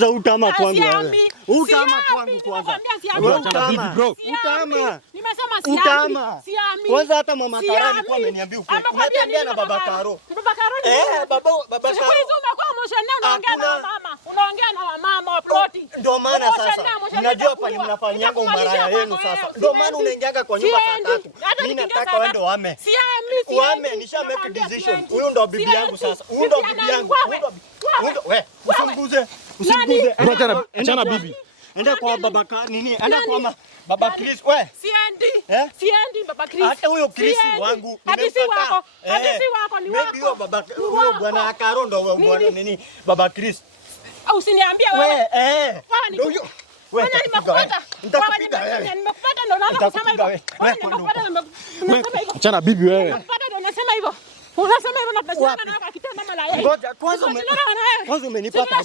Kwanza utama kwangu wewe. Utama kwangu kwanza. Achana bibi bro. Utama. Nimesema siami. Kwanza hata mama Karo alikuwa ameniambia ukweli. Unatembea na baba Karo. Baba Karo ni baba Karo. Siku hizo umekuwa mshana unaongea na mama. Unaongea na mama wa ploti. Ndio maana sasa. Unajua pale mnafanyanga umaraya yenu sasa. Ndio maana unaingiaga kwa nyumba saa 3. Mimi nataka wewe ndo wame. Siami. Wame nisha make decision. Huyu ndo bibi yangu sasa. Huyu ndo bibi yangu. Wewe usimguze. Usimguze. Achana bibi. Enda kwa baba nini? Enda kwa baba Chris. Wewe. Siendi baba Chris. Hata huyo Chris wangu. Hadi si wako ni wako. Maybe huyo baba huyo bwana Karo ndo bwana nini? Baba Chris. Usiniambie wewe. Ndio huyo. Wewe nimekupata. Nitakupiga wewe. Nimekupata ndo naanza kusema hivyo. Achana bibi wewe. Nimekupata ndo nasema hivyo. Unasema hivyo na pesa na akitoa mama la yeye. Ngoja kwanza umenipata.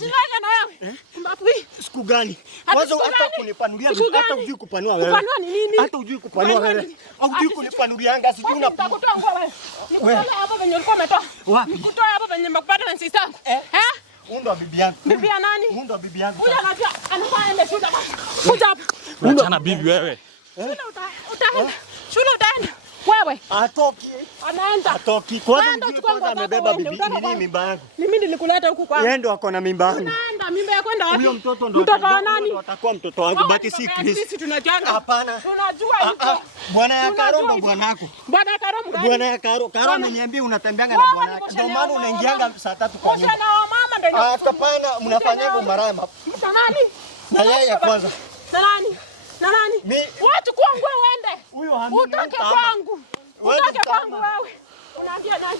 Siku gani? Kwanza hata kunipanulia hata hujui kupanua wewe. Kupanua ni nini? Hata hujui kupanua wewe. Au hujui kunipanulianga sijui unakutoa nguo wewe. Nikutoa hapo venye ulikuwa umetoa. Wapi? Nikutoa hapo venye nimekupata na sister yangu. Huyu ndo bibi yangu. Bibi ya nani? Huyu ndo bibi yangu. Huyu anajua anafanya ende shule basi. Kuja hapa. Achana bibi wewe. Utaenda. Shule utaenda. Wewe. Atoki. Anaenda. Atoki. Kwanza amebeba bibi nini mimba yangu. Mimi nilikuleta huku kwa. Yeye ndo ako na mimba yangu. Anaenda mimba ya kwenda wapi? Huyo mtoto ndo wa nani? Atakuwa mtoto wangu but si Chris. Sisi tunajanga. Hapana. Tunajua yuko. Bwana ya Karo ndo bwanako. Bwana ya Karo mgani? Bwana ya Karo. Karo ameniambia unatembeanga na bwana yake. Ndio maana unaingianga saa 3 kwa nyumba. Na mama ndio. Hapana, mnafanyanga umaraya. Na nani? Na yeye kwanza. Na nani? Watu kwangu uende. Huyo hamini. Utoke kwangu. Utoke kwangu wewe. Unaambia nani?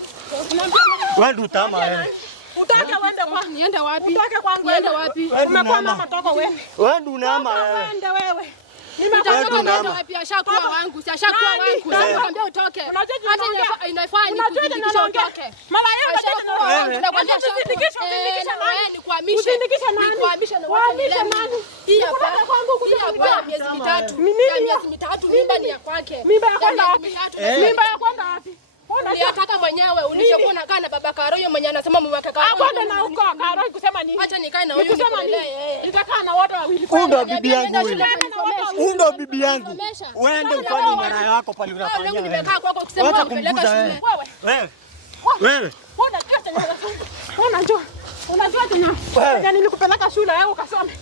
Wewe ndo tama wewe. Utake uende kwangu. Niende wapi? Utake kwangu niende wapi? Umekuwa mama toka wewe. Wewe ndo unama wewe. Uende wewe. Nimetoka naenda wapi? Ashakuwa wangu. Ashakuwa wangu. Sasa nakwambia utoke. Hata inafaa nikudindikisha utoke. Mara yangu tena tunakwambia usindikishe nani? Nikuhamishe. Usindikishe nani? Nikuhamishe na Uhamishe nani? Hii hapa kwangu kuja miezi mitatu. Miezi mitatu mimba ni ya kwake. Mimba ya kwenda wapi? Mimba ya kwenda wapi? Unataka mwenyewe ulishakuwa unakaa na baba Karo yeye mwenyewe anasema mweke Karo. Hapo na huko Karo kusema nini? Acha nikae na huyu nikuelewe. Nitakaa na wote wawili. Huyu ndo bibi yangu huyu. Huyu ndo bibi yangu. Uende ufanye umaraya wako pale unafanya. Leo nimekaa kwako kusema unapeleka shule. Wewe. Unajua tena. Yaani nilikupeleka shule wewe ukasome.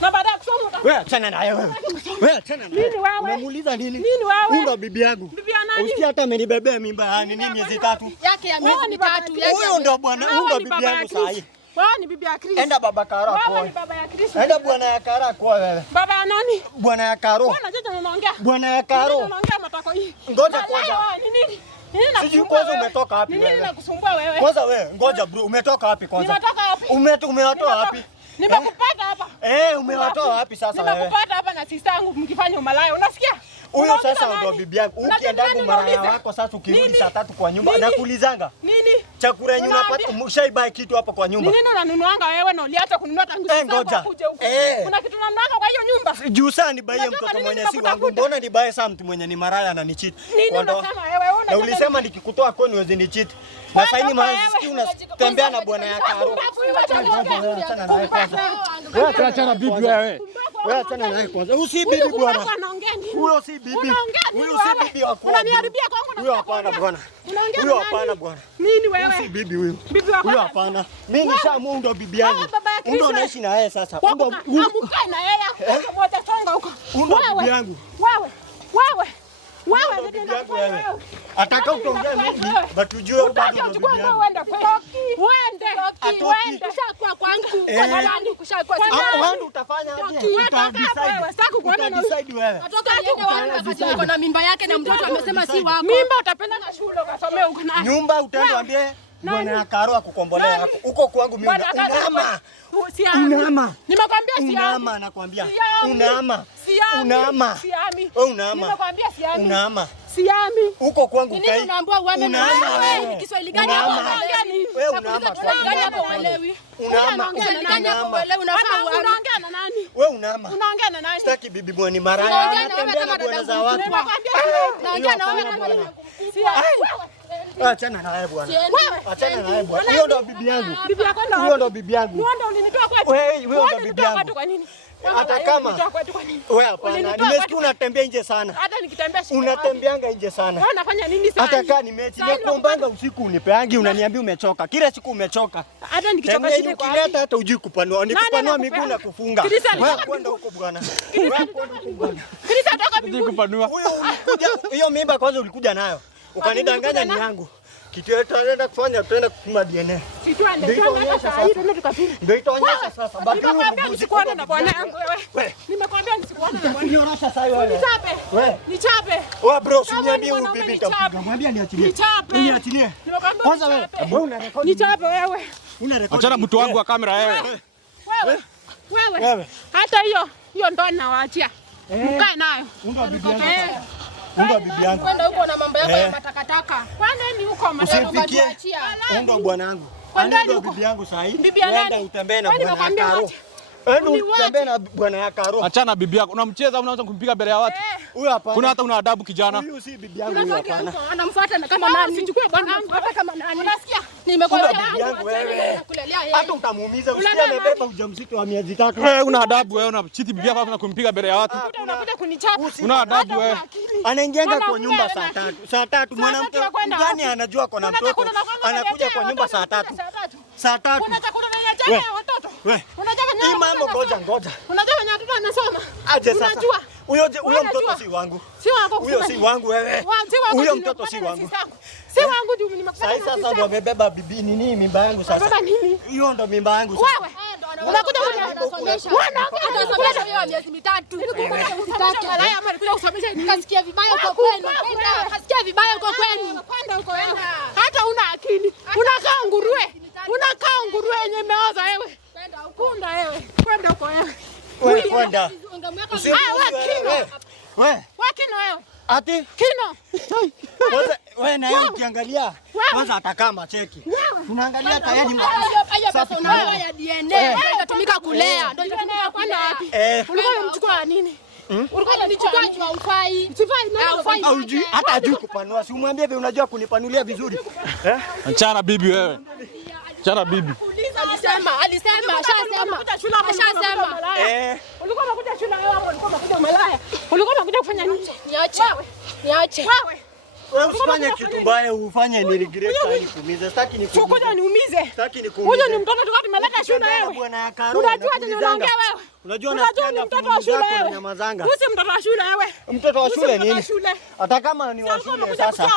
Na baadaye kusoma. Wewe achana na wewe. Wewe achana na wewe. Unamuuliza nini? Nini wewe? Huyu ndo bibi yangu. Bibi ya nani? Usikia hata amenibebea mimba nini miezi 3. Yake ya miezi mitatu. Huyo ndo bwana, huyo ndo bibi yangu sasa hii. Wewe ni bibi ya Chris. Enda baba Karo kwa. Wewe ni baba ya Chris. Enda bwana ya Karo kwa wewe. Baba ya nani? Bwana ya Karo. Bwana jaja unaongea. Bwana ya Karo. Unaongea matako hii. Ngoja kwanza. Nini? Sijui kwanza umetoka wapi wewe? Nini nakusumbua wewe? Kwanza wewe, ngoja bro, umetoka wapi kwanza? Nimetoka wapi? Umewatoa wapi? Nimekupata hapa. Umewatoa wapi sasa wewe? Nimekupata hapa na sister yangu mkifanya umalaya. Unasikia? Huyo sasa ndo bibi yangu. Ukiendaga umaraya wako sasa ukirudi saa 3 kwa nyumba nakuulizanga. Nini? Chakula yenyewe unapata umeshaibai kitu hapo kwa nyumba. Nini unanunuanga wewe na uliacha kununua tangu sasa kuja huko? Kuna kitu unanunuanga kwa hiyo nyumba? Juu sana nibaie mtoto mwenye si wangu. Mbona nibaie saa mtu mwenye ni maraya ananicheat? Nini unasema wewe? Na ulisema nikikutoa kwani wewe nicheat. Na sasa hivi masikio unatembea na bwana ya Karo. Wewe achana bibi wewe. Wewe achana naye kwanza. Usi bibi bwana. Huyo si bibi. Huyo si bibi wako. Unaniharibia kwangu. Huyo hapana bwana. Huyo hapana bwana. Nini wewe? Si bibi huyo. Bibi wako. Huyo hapana. Mimi nishaamua ndo bibi yangu. Ndo naishi na yeye sasa. Ndo amkae na yeye. Moja tonga huko. Ndo bibi yangu. Wewe bibi yangu wewe. Ataka utonge mingi, but ujue bado ndo bibi yangu. Uende. Ushakuwa kwangu. Kwa nani kushakuwa? Wewe utafanya aje? Utadecide wewe. Watoto niende wapi wakati niko na mimba yake na mtoto amesema si wako. Mimba utapenda na shule ukasomea huko na. Nyumba utaenda ambie bwana ya Karo akukombolea hapo. Uko kwangu mimi unaama. Unaama. Nimekwambia siami. Unaama nakwambia. Unaama. Unaama. Siami. Wewe unaama. Nimekwambia siami. Unaama. Siami. Uko kwangu kai. Nini unaambiwa uame na wewe? Kiswahili gani hapo unaongea? Wewe unaama. Kiswahili gani hapo uelewi? Unaama. Kiswahili gani hapo uelewi? Unafaa unaongea na nani? Wewe unaama. Unaongea na nani? Sitaki bibi bwana maraya. Unaongea na wewe kama dada za watu. Naongea na wewe kama Achana na yeye bwana. Achana na yeye bwana. Huyo ndo bibi yangu. Bibi yako ndo. Huyo ndo bibi yangu. Ndio ulinitoa kwetu. Wewe huyo ndo bibi yangu. Kwa nini? Hata kama wewe hapana, nimesikia unatembea nje sana. Hata nikitembea shida. Unatembeanga nje sana. Wewe unafanya nini sasa? Hata kama nimekuombanga usiku unipeangi, unaniambia umechoka. Kila siku umechoka. Hata nikichoka shida kwa ukileta hata ujui kupanua. Nikupanua miguu na kufunga. Wewe kwenda huko bwana. Wewe kwenda huko bwana. Krista toka miguu kupanua. Huyo ulikuja, hiyo mimba kwanza ulikuja nayo. Ukanidanganya ni yangu. Kitu yetu anaenda kufanya, tutaenda kupima DNA. Ndio itaonyesha sasa. Baki huko nisikuone na bwana yangu wewe. Nimekwambia nisikuone na bwana. Nionyesha sasa wewe. Nichape. Wewe. Nichape. Wewe bro, usiniambie huyu bibi nitakupiga. Mwambie niachilie. Nichape. Niachilie. Kwanza wewe. Wewe una rekodi. Nichape wewe. Una rekodi. Achana mtu wangu wa kamera wewe. Wewe. Hata hiyo ndo nawaachia. Mkae nayo. Unga bibi yangu. Unga bibi yangu. Kwenda huko na mambo yako ya matakataka. Kwani huko madam usifikie. Unga bwana wangu. Ndio bibi yangu sasa hivi. Nenda utembee na bwana yako. Utembee na bwana yako. Achana bibi yako. Unamcheza unaanza kumpiga mbele ya watu. Huyo hapana. Kuna hata una adabu kijana. Huyu si bibi yangu huyo hapana. Anamfuata kama nani? Sichukue bwana wangu hata kama nani. Unasikia? Nimekwambia bibi yangu wewe. Hata utamuumiza, usikie amebeba ujauzito wa miezi 3. Wewe una adabu wewe, unachiti bibi yako na kumpiga mbele ya watu. Unakuja kunichapa. Una adabu wewe. Anaingianga kwa nyumba saa 3. Saa 3 mwanamke gani anajua kuna mtoto anakuja kwa nyumba saa 3. Saa 3. Watoto. Hii mambo ngoja. Unajua wenye watoto wanasoma. Aje sasa. Huyo mtoto si wangu. Si wako. Huyo si wangu wewe. Huyo mtoto si wangu. Si wangu juu nimekupata. Sasa ndo amebeba bibi nini mimba yangu sasa. Baba nini? Hiyo ndo mimba yangu sasa. Wewe. Unakuja unasomesha. Unasomesha hiyo miezi 3. Malaya ama alikuja kusomesha nikasikia vibaya kwa kwenu. Nikasikia vibaya kwa kwenu. Kwenda huko wewe. Hata una akili. Unakaa nguruwe. Unakaa nguruwe yenye imeoza wewe. Kwenda huko. Kwenda huko wewe. Wewe kwenda. Wewe. Wakino wewe. Ati? Kino. Wewe na yeye ukiangalia kwanza atakaa macheki. Tunaangalia tayari haya pesa unayo ya DNA inatumika kulea. Ndio inatumika kwenda wapi? Ulikuwa unamchukua nini? Ulikuwa unanichukua kwa ufai. Sifai na ufai. Hata hajui kupanua. Si umwambie wewe unajua kunipanulia vizuri. Achana bibi wewe. Achana bibi. Alisema, ashasema. Ulikuwa unakuja shule wewe au ulikuwa unakuja malaya? Ulikuwa unakuja kufanya nini? Niache. Wewe usifanye kitu mbaya, ufanye ni regret sana kuumiza. Sitaki nikuumize. Kuja niumize. Sitaki nikuumize. Huyo ni mtoto tu kama malaka shule wewe. Unajua nini unaongea wewe? Unajua ni mtoto wa shule wewe. Wewe si mtoto wa shule wewe. Mtoto wa shule nini? Hata kama ni wa shule sasa.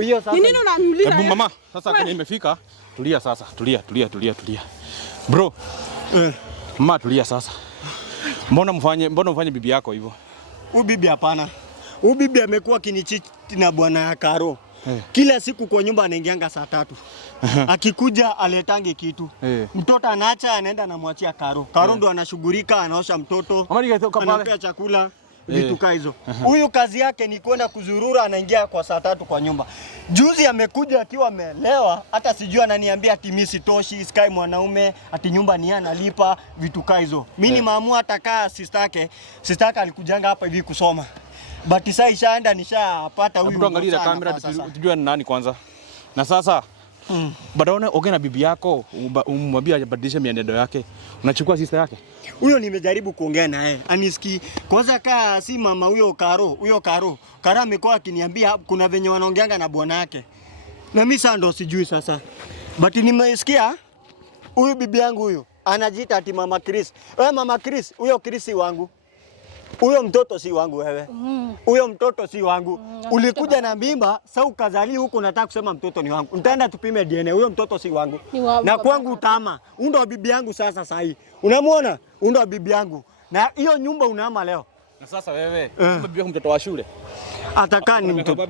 Hiyo sasa. Ni nini unaniuliza? Hebu mama, sasa kwenye imefika. Tulia sasa. Tulia. Bro. Mama tulia sasa. Mbona mfanye bibi yako hivyo? Huyu bibi hapana. Huyu bibi amekuwa kinichiti na bwana Karo. Kila siku kwa nyumba anaingianga saa 3. Akikuja aletange kitu. Mtoto anaacha anaenda anamwachia Karo. Karo ndo anashughulika, anaosha mtoto, anapea chakula, vitu kama hizo. Huyu kazi yake ni kwenda kuzurura, anaingia kwa saa 3 kwa nyumba. Juzi amekuja akiwa amelewa, hata sijui ananiambia ati mimi sitoshi, sky mwanaume, ati nyumba ni analipa, vitu kama hizo. Mimi ni maamua atakaa sister yake alikujanga hapa hivi kusoma. But sasa ishaenda nishapata huyu. Tuangalie kamera tujue ni nani kwanza. Na sasa baadaye ongea na bibi yako, umwambie abadilishe mienendo yake. Unachukua sister yake? Huyo nimejaribu kuongea naye. Anisikii. Kwanza kaa si mama huyo Karo. Karo amekuwa akiniambia kuna venye wanaongeanga na bwana yake. Na mimi sasa ndo sijui sasa. But nimesikia huyu bibi yangu huyo anajiita ati Mama Chris. Wewe Mama Chris, huyo Chris si wangu. Huyo mtoto si wangu wewe. Huyo mtoto si wangu. Ulikuja na mimba, sasa ukazali huko nataka kusema mtoto ni wangu. Nitaenda tupime DNA. Huyo mtoto si wangu. Na kwangu utama. Ndo bibi yangu sasa sahi. Unamuona? Ndo bibi yangu. Na hiyo nyumba unaama leo. Na sasa wewe, bibi yako mtoto wa shule. Atakaa ni mtoto.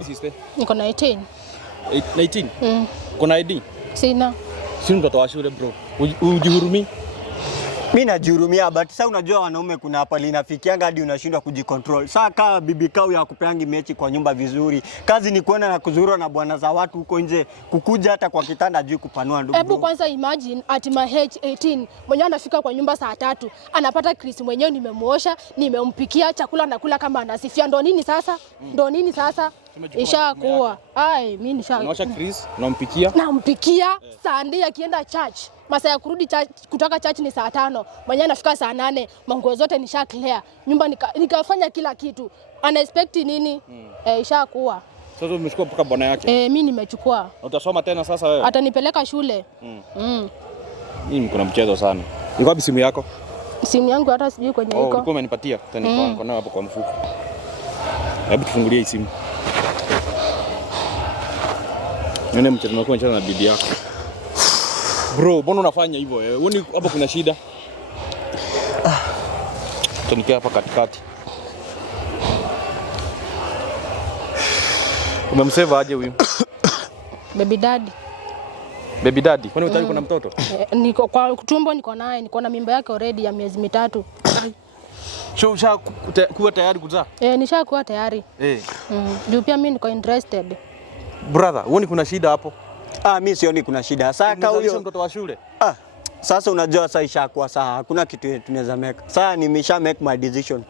Niko na 18. 18? Kuna ID? Sina. Si mtoto wa shule bro. Ujihurumii? Mimi najihurumia, but sasa unajua wanaume kuna hapa linafikianga hadi unashindwa kujicontrol. Sasa kaa bibi kau ya kupeangi mechi kwa nyumba vizuri. Kazi ni kuenda na kuzurura na bwana za watu huko nje, kukuja hata kwa kitanda juu kupanua ndugu. Hebu kwanza imagine at my age 18 mwenyewe anafika kwa nyumba saa 3, anapata Chris mwenyewe nimemuosha, nimempikia chakula nakula kama anasifia. Ndo nini sasa? Ishakuwa. Ai, mimi nisha. Unaosha Chris, unampikia? Nampikia. Sunday akienda church. Masaa ya kurudi kutoka church ni saa 5. Mwenyewe anafika saa 8. Manguo zote nisha clear. Nyumba nikafanya kila kitu. Ana expect nini? Ishakuwa. Sasa umechukua mpaka bwana yake? Mimi nimechukua. Utasoma tena sasa wewe? Atanipeleka shule. Mimi kuna mchezo sana. Iko wapi simu yako? Simu yangu hata sijui kwenye iko. Ulikuwa umenipatia? Tani kwa hapo kwa mfuko. Hebu tufungulie hii simu. Nene mchezo wako unacheza na bibi yako. Bro, mbona unafanya hivyo wewe? Uone hapo kuna shida. Tunikia hapa katikati. Umemsave aje huyu? Baby daddy. Baby daddy? Kwani unataka kuna mtoto? Niko kwa tumbo, niko naye, niko na mimba yake already ya miezi 3. Sio kuwa tayari kuzaa? Nishakuwa tayari. Juu pia mimi niko interested. Brother, uone kuna shida hapo? Mimi sioni kuna shida. Sasa huyo mtoto wa shule. Sasa unajua sasa ishakuwa saa hakuna kitu tunaweza make. Sasa nimesha make my decision.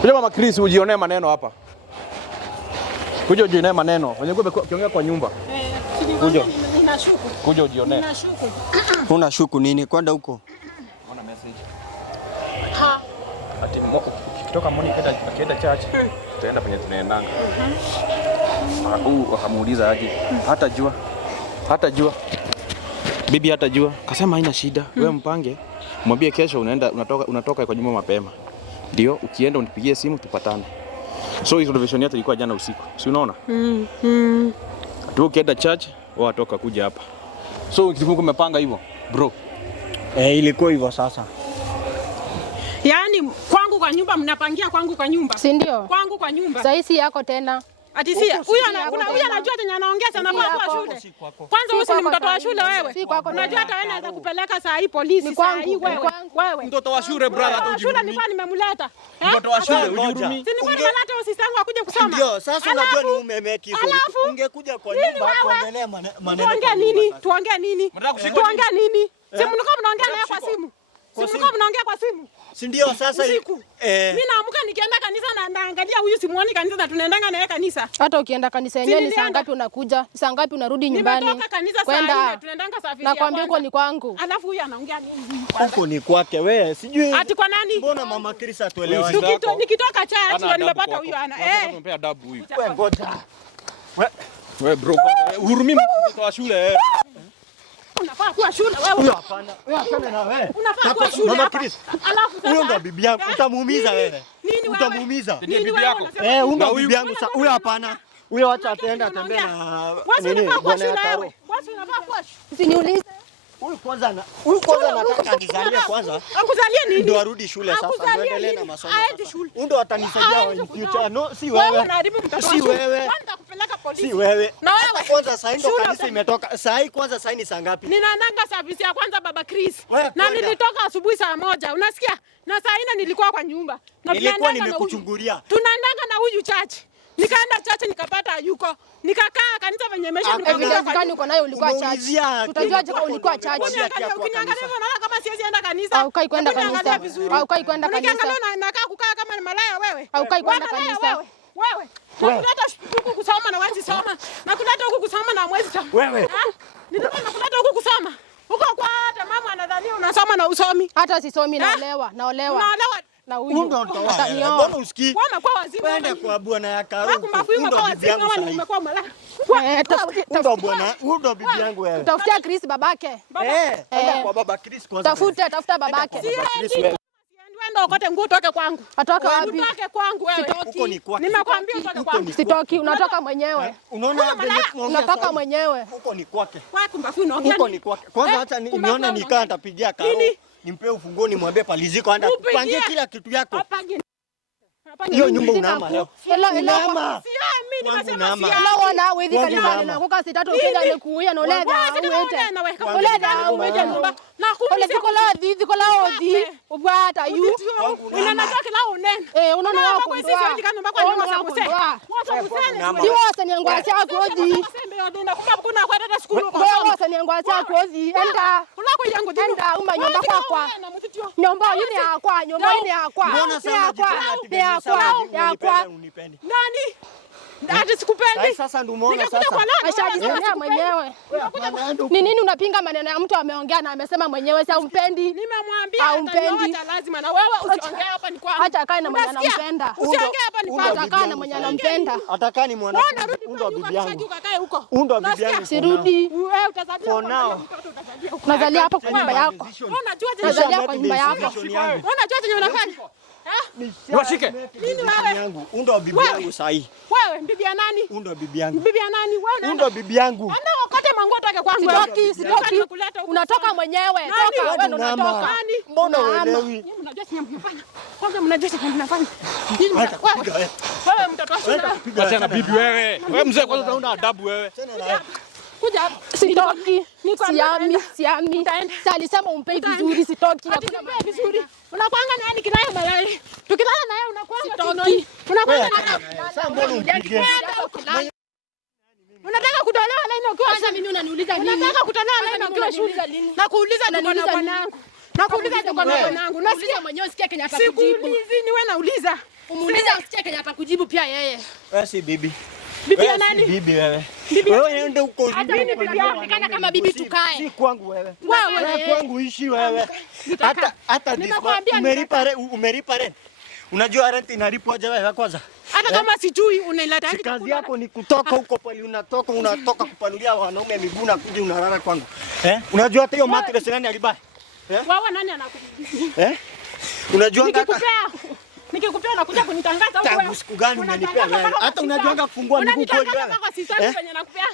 Kuja mama Chris ujionee maneno hapa. Kuja ujionee maneno. Wenye ukiongea kwa nyumba. Kuja. Ninashuku. Kuja ujionee. Ninashuku. Unashuku nini? Kwenda huko. Unaona message. Ati ukitoka morning akienda church, tutaenda penye tunaendanga. Akamuuliza aje. Hatajua. Bibi hatajua. Kasema haina shida. Wewe mpange. Mwambie kesho unatoka kwa nyumba mapema. Ndio ukienda unipigie simu tupatane. So hizo revision yetu ilikuwa jana usiku. Si unaona? Tu ukienda church, watoka kuja hapa. So ukifunga umepanga hivyo, bro. Ilikuwa hivyo sasa. Yaani kwangu kwa nyumba mnapangia kwangu kwa nyumba. Si ndio? Kwangu kwa nyumba. Sasa hisi yako tena. Ati si huyu anajua tena anaongea sana kwa shule. Kwanza wewe ni mtoto wa shule wewe. Unajua hata wewe naweza kupeleka saa hii polisi saa hii wewe. Mtoto wa shule brother, hata ujihurumie. Shule nilikuwa nimemleta. Mtoto wa shule ujihurumie. Si nilikuwa nimeleta usisangu akuje kusoma. Ndio, sasa unajua ni umemeki hivyo. Ungekuja kwa nyumba kuongelea maneno. Tuongee nini? Si mlikuwa mnaongea naye kwa simu. Si ndio sasa mimi naamka nikienda kanisa na naangalia huyu simuoni kanisa na tunaendanga naye kanisa. Hata ukienda kanisa yenyewe ni saa ngapi unakuja? Saa ngapi unarudi nyumbani? Nimetoka kanisa saa 4 tunaendanga safari. Nakwambia huko ni kwangu. Alafu huyu anaongea nini? Huko ni kwake wewe. Sijui. Ati kwa nani? Mbona mama Krisa tuelewane? Nikitoka church ndio nimepata huyu ana. Tumpea adabu huyu. Wewe ngoja. Wewe bro, uhurumie mtoto wa shule. Unafaa kuwa shule wewe. Huyo hapana. Wewe hapana na wewe. Unafaa kuwa shule. Mama Chris. Alafu sasa. Huyo ndo bibi yangu. Utamuumiza wewe. Utamuumiza. Ndio bibi yako. Huyo ndo bibi yangu sasa. Huyo hapana. Huyo acha ataenda tembea na nini bwana ya Karo. Watu unafaa kuwa shule. Usiniulize. Huyu kwanza nataka anizalie kwanza. Akuzalie nini? Ndio arudi shule sasa. Endelee na masomo. Huyu ndo atanisaidia in future. No, si wewe. Si wewe. Nitakupeleka polisi. Si wewe. Na wewe. Kwanza saa hii ndo kanisa imetoka. Saa hii kwanza saa hii ni saa ngapi? Ninaendanga service ya kwanza baba Chris. Na nilitoka asubuhi saa 1. Unasikia? Na saa 4 nilikuwa kwa nyumba. Na nilikuwa nimekuchungulia. Tunaendanga na huyu church. Nikaenda church nikapata yuko. Nikakaa kanisa venye mesha nikakuja gani uko nayo ulikuwa church. Tutajuaje kama ulikuwa church? Ukiniangalia unaona kama siwezi enda kanisa. Au kai kwenda kanisa. Au kai kwenda kanisa. Ukiangalia nakaa kukaa kama malaya wewe. Au kai kwenda kanisa. Wewe. Nakuleta huku kusoma na wewe soma. Nakuleta huku kusoma na mwezi soma. Wewe. Nilikuwa nakuleta huku kusoma. Huko kwa hata mama anadhania unasoma na usomi. Hata sisomi naolewa. Unaolewa. Na huyu mbona usikii? Wana kwa wazimu. Wende kwa bwana ya Karo. Ndo bibi yangu sasa. Umekuwa malaya. Ndo bibi yangu wewe. Tafutia Chris babake. Enda kwa baba Chris kwanza. Tafuta babake. Wenda ukote nguo utoke kwangu. Atoka wapi? Utoke kwangu wewe. Huko ni kwake. Nimekwambia utoke kwangu. Sitoki, unatoka mwenyewe. Unaona unatoka mwenyewe. Huko ni kwake. Kwako mbafu unaongea. Huko ni kwake. Kwanza hata nione nikaa nitapigia Karo. Nimpe ufunguo nimwambie paliziko anda kupangia kila kitu yako. Hiyo nyumba unaama leo. Unaama. Mimi nimesema si leo na wewe kanisa ninakuka sitatu ukija nikuuya noleda uwete. Oleda uwete nyumba. Na kumbe ziko lao di. Ubwata yu. Unanataka lao unene. Unaona wako. Sisi wewe kama mbako nyumba za mzee. Wote mzee. Ndio wote ni ngwasi yako di. Kuna kwa dada skulu kwa. Wote ni ngwasi yako di. Enda. Unako yangu di. Enda umba nyumba kwa. Nyumba yini yakwa, nyumba yini yakwa. Mbona sana jitana unipendi. Nani? Hata sikupendi. Sasa ndio umeona sasa. Ashajisomea mwenyewe. Ni nini unapinga maneno ya mtu ameongea na amesema mwenyewe si umpendi? Nimemwambia atanioa lazima na wewe usiongee hapa ni kwangu. Hata akae na mwenye anampenda. Usiongee hapa ni kwangu. Hata akae na mwenye anampenda. Atakaa ni mwanamke. Ndo bibi yangu. Ndo bibi yangu. Sirudi. Wewe utazalia for now. Unazalia hapa kwa nyumba yako. Unajua Unazalia kwa nyumba yako. Unajua chenye unafanya? Niwashike. Nini wewe? Ndo bibi yangu sahi. Wewe bibi ya nani? Ndo bibi yangu. Bibi ya nani? Wewe ndo bibi yangu. Ana wakati manguo toke kwangu. Sitoki. Unatoka mwenyewe. Toka wewe ndo unatoka. Mbona uelewi? Nyinyi mnajua chenye mnafanya. Kwanza mnajua chenye mnafanya. Wewe mtoto shule. Achana bibi wewe. Wewe mzee kwanza una adabu wewe. Kuja hapa. Sitoki. Siami. Sasa alisema umpe vizuri sitoki. Hakuna vizuri. Unakwanga na nani kinaye malali? Tukilala na yeye unakwanga sitoki. Unakwanga na sasa mbona umpige? Unataka kutolewa leo ukiwa sasa mimi unaniuliza nini? Unataka kutolewa leo ukiwa shule. Na kuuliza ndio na bwanangu. Na kuuliza ndio na bwanangu. Unasikia mwenyewe usikie Kenya atakujibu. Sikuulizi ni wewe nauliza. Umuulize usikie Kenya atakujibu pia yeye. Wewe si bibi. Bibi ya nani? Bibi wewe. Wewe ndio uko hata mimi bibi yangu kana kama bibi tukae. Si kwangu wewe. Wewe kwangu ishi wewe. Hata umelipa rent. Unajua rent inalipwaje wewe kwanza? Hata kama sijui unaileta kazi yako ni kutoka huko pale unatoka kupanulia wanaume miguu na kuja unalala kwangu. Unajua hata hiyo mattress nani alibaya? Wewe nani anakubibi? Unajua nikikupea unakuja kunitangaza huko wewe. Siku gani unanipea wewe? Hata unajuanga kufungua miguu kweli wewe. Unanitangaza kwa sisani kwenye nakupea.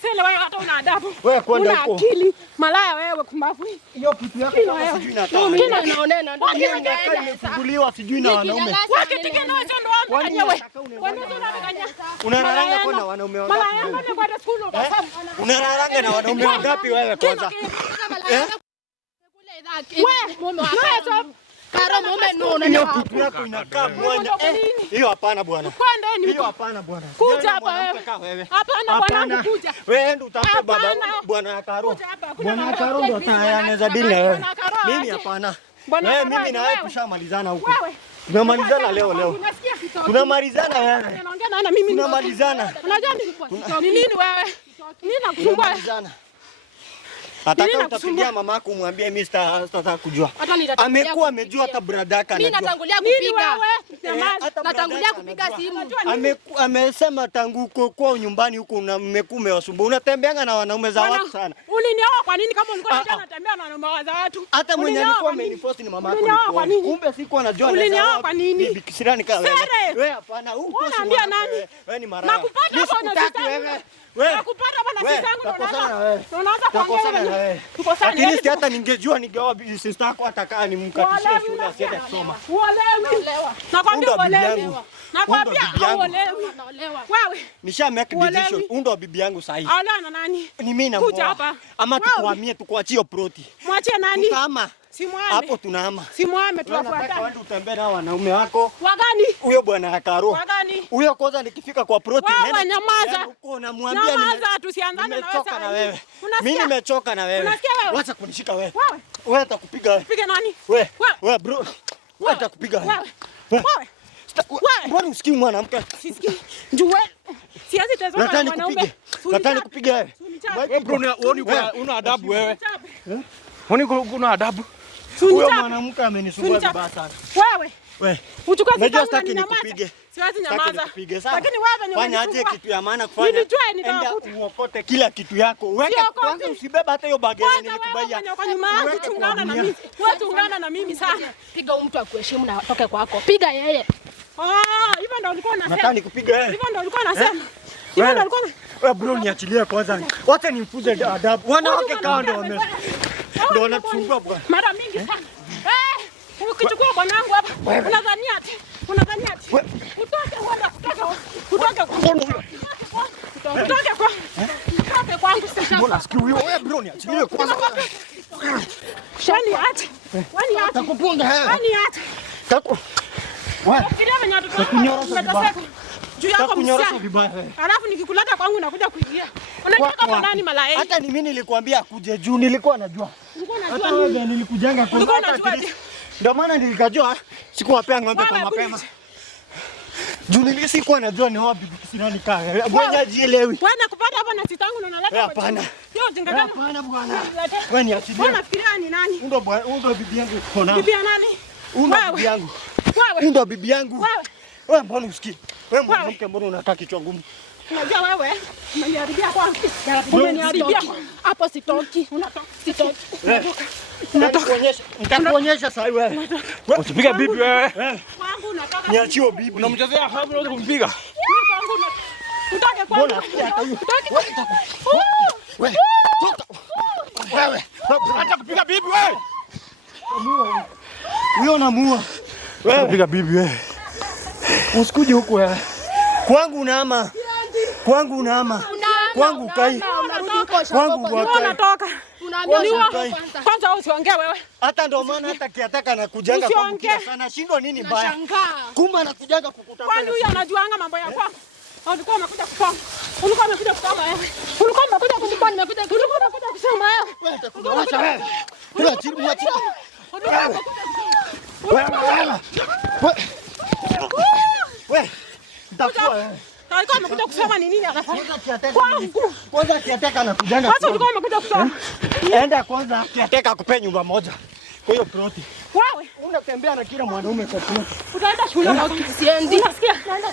Sile wewe hata una adabu. Wewe kwenda huko. Una akili. Malaya wewe kumbavu. Hiyo kitu yako sijui nataka. Mimi inaonena ndio imefunguliwa sijui na wanaume. Wakitika na wewe ndio wao wenyewe. Unalala kwa na wanaume wangapi? Malaya ngone kwenda shule utasema. Unalala na wanaume wangapi wewe kwanza? Karo mume nuna hiyo kitu yako inakaa mwanya. Hiyo hapana bwana. Hiyo hapana bwana. Kuja hapa wewe. Hapana bwana kuja. Wewe ndio utafuta baba bwana ya Karo. Bwana ya Karo ndio anaweza dili na wewe. Mimi hapana. Wewe mimi na wewe tushamalizana huko. Tunamalizana leo. Tunamalizana wewe. Unaongea na mimi tunamalizana. Unajua ni nini wewe? Nini nakusumbua? Ataka utapigia mamako umwambie mimi sitaka kujua. Amekuwa amejua hata brada yake anajua. Mimi natangulia kupiga. Natangulia kupiga simu. Amesema tangu uko kwa nyumbani huko mmekuwa umewasumbua. Unatembeanga na wanaume za watu sana. Ulinioa kwa nini kama ulikuwa unataka natembea na wanaume za watu? Hata mwenye alikuwa amenipost ni mama yako. Kumbe sikuwa najua. Ulinioa kwa nini? Bikisirani kama wewe. Wewe hapana, huko si unaambia nani? Wewe ni maraya. Nakupata hapo na sisi. Nakupata bwana sisi yangu unaanza kuongea. Lakini si hata ningejua ningeoa sister yako atakaa ni mkatishie shule asiende kusoma. Uolewa. Nakwambia uolewa. Nakwambia uolewa. Wewe nisha make decision. Ndo bibi yangu sahihi. Ala na nani? Ni mimi na mmoja. Ama tukuhamie tukuachie proti. Mwachie nani? Kama Simwame. Hapo tunahama. Simwame tuwafuatane. Wewe utembee na wanaume wako. Wagani? Huyo bwana ya Karo. Wagani? Huyo kwanza nikifika kwa proti nenda. Nyamaza. Huko unamwambia nyamaza tusianzane na nimechoka na wewe. Mimi nimechoka na wewe. Wacha kunishika wewe. Wewe atakupiga wewe. Piga nani? Wewe bro. Wewe atakupiga wewe. Wewe. Mbona usikii mwanamke? Sisikii. Njoo. Sianzi tazama na mwanaume. Nataka kupiga wewe. Wewe bro una adabu wewe. Una adabu. Huyo mwanamke amenisumbua vibaya sana. Wewe. Uchukue unajua sitaki nikupige. Siwezi nyamaza. Lakini wewe fanya aje kitu ya maana kufanya. Enda uokote kila kitu yako. Weka kwanza usibeba hata hiyo bag yenye nilikubaya. Wewe tuungana na mimi sana. Piga huyu mtu akuheshimu na atoke kwako. Piga yeye. Hivyo ndio ulikuwa unasema. Nataka nikupiga wewe. Hivyo ndio ulikuwa unasema. Wewe bro niachilie kwanza. Wacha nimfuze adabu. Wanawake kao ndio ndio wanatusumbua bwana. Mara mingi sana. Ukichukua bwanangu hapa, unadhania ati. Utoke uende kutoke kwangu sasa. Mbona sikii huyo? Wewe bro niachilie kwanza. Shani ati. Wani ati. Takupunga wewe. Wani ati. Taku. Wewe. Fikiria venye watoto juu yako vibaya. Alafu nikikuleta kwangu nakuja kuingia. Unataka kwa nani malaya? Hata ni mimi nilikwambia kuje juu nilikuwa najua. Hata wewe nilikujanga kwa nilikuwa najua. Ndio maana nilikajua sikuwapea ng'ombe kwa mapema. Juu nilisikuwa najua ni wapi kisina nikaa. Bwana jielewi. Bwana kupata hapa na sitangu na unaleta. Hapana. Sio ujinga gani? Hapana bwana. Wewe ni asilia. Bwana fikiria ni nani? Ndo bibi yangu uko nao. Bibi ya nani? Ndo bibi yangu. Wewe. Ndo bibi yangu. Wewe. Wewe mbona usikii? Wewe mwanamke mbona unakaa kichwa ngumu? Unajua wewe umeniharibia kwangu. Umeniharibia. Hapo sitoki. Unatoka. Sitoki. Nitakuonyesha sasa wewe. Usipige bibi wewe. Kwangu unatoka. Niachie bibi. Unamchezea hapo unaweza kumpiga. Utake kwangu. Wewe. Acha kupiga bibi wewe. Wewe unamuua. Wewe Piga bibi wewe. usikuje huku wewe. Kwangu unaama. Kwangu unaama. Kwangu kai. Kwangu unatoka. Unaambia Kwanza usiongee wewe. Hata ndio maana hata kiataka anakujanga kwangu kila sana. Shindwa nini mbaya? Kumbe anakujanga kukutafuta. Kwani huyu anajuanga mambo ya kwako? Ulikuwa umekuja kusoma. Ulikuwa umekuja kusoma wewe. Ulikuwa umekuja kusoma, nimekuja. Ulikuwa umekuja kusoma wewe. Wewe utakuacha wewe. Kula chini mwachi. Wewe. Nitakuwa wewe. Alikuwa amekuja kusoma ni nini anafanya? Kwanza kiateka anakujanga. Sasa ulikuwa umekuja kusoma. Enda kwanza kiateka akupe nyumba moja. Kwa hiyo ploti. Wewe unatembea na kila mwanaume kwa ploti. utaenda shule na ukisiendi. Unasikia? Naenda